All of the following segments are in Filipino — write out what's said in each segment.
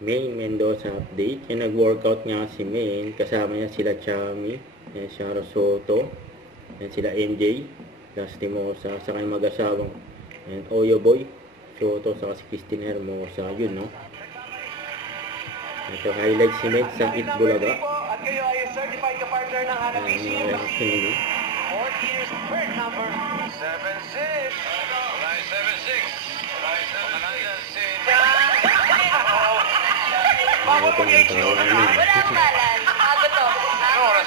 Main Mendoza update. Yan, nag-workout nga si Main. Kasama niya sila Chami, Shara Soto, yan sila MJ, Lastimosa, saka yung mag-asawang Oyo Boy Soto, saka si Christine Hermosa. Yun, no? Ito, highlight si Main sa Itbulaga. At kayo ay certified ka-partner ng Hanabishi. 14 years third number. 7-6. 7-6. Ito nga tawa namin. Walang balance. Ako to.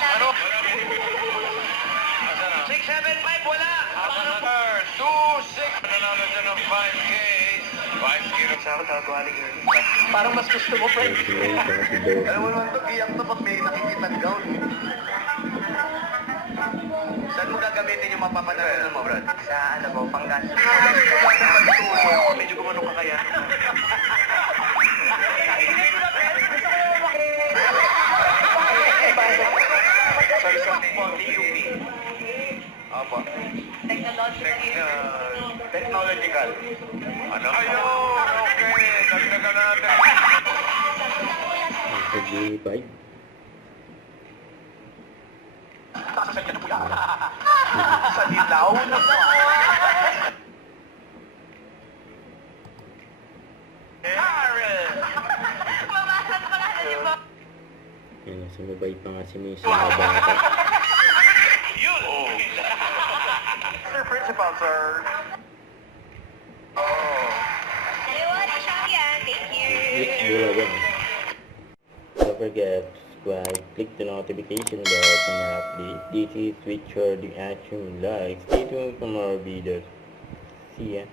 Ano? 6-7-5, wala. 2-6. Nanalo dyan ng 5K. 5K. Sa ako tawa ni girl. Parang mas gusto mo, friend. Si Main, saka si Dawson. Alam mo naman ito, giyak to pag may nakikitang gown. Saan mo gagamitin yung mapapanalan mo, Brad? Sa, ano po, panggas. Medyo gumano ka kaya. Sorry, TUP. Opo. Technological. Ano? Ayun, okay. Dagdagan natin. Sa G5. Sa dilaw na po. Yan, sumabay pa nga si Main sa mga bata. Sir Principal, sir. Oh. Ayun, champion. Thank you. Itbulaga. Don't forget, subscribe, click the notification bell for more updates. This is Twitch for the action. Like, stay tuned for more videos. See ya.